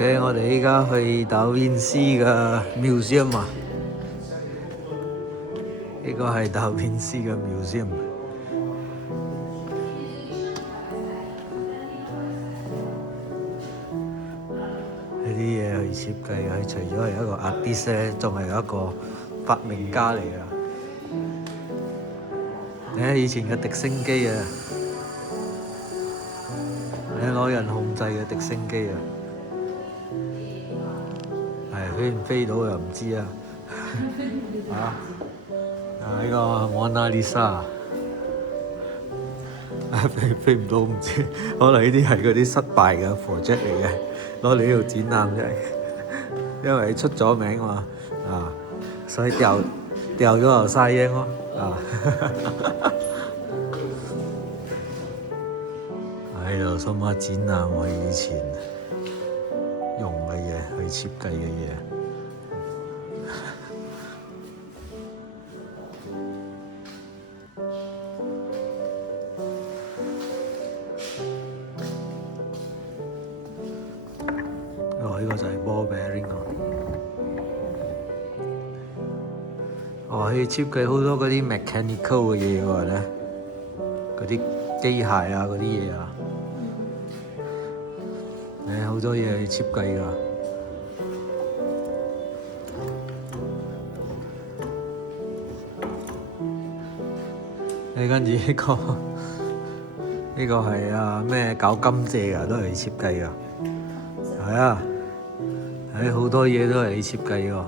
OK，我哋依家去達文西嘅 museum 啊，呢個係達文西嘅 museum。呢啲嘢去設計，佢除咗係一個 artist 咧，仲係一個發明家嚟㗎。你睇以前嘅直升機啊，你攞人控制嘅直升機啊，係飛唔飛到又唔知啊。呢個蒙娜麗莎飛唔到唔知，可能呢啲係嗰啲失敗嘅 project 嚟嘅，攞嚟呢度展覽啫。因為出咗名嘛，所以掉咗又嘥英咯，喺度什麼展覽我以前用嘅嘢，去設計嘅嘢。呢個就係 ball bearing 咯。可以設計好多嗰啲 mechanical 嘅嘢喎咧，嗰啲機械啊，嗰啲嘢啊，好多嘢去設計㗎。跟住呢個係咩搞甘蔗啊，都係設計㗎。係啊，好多嘢都係設計㗎。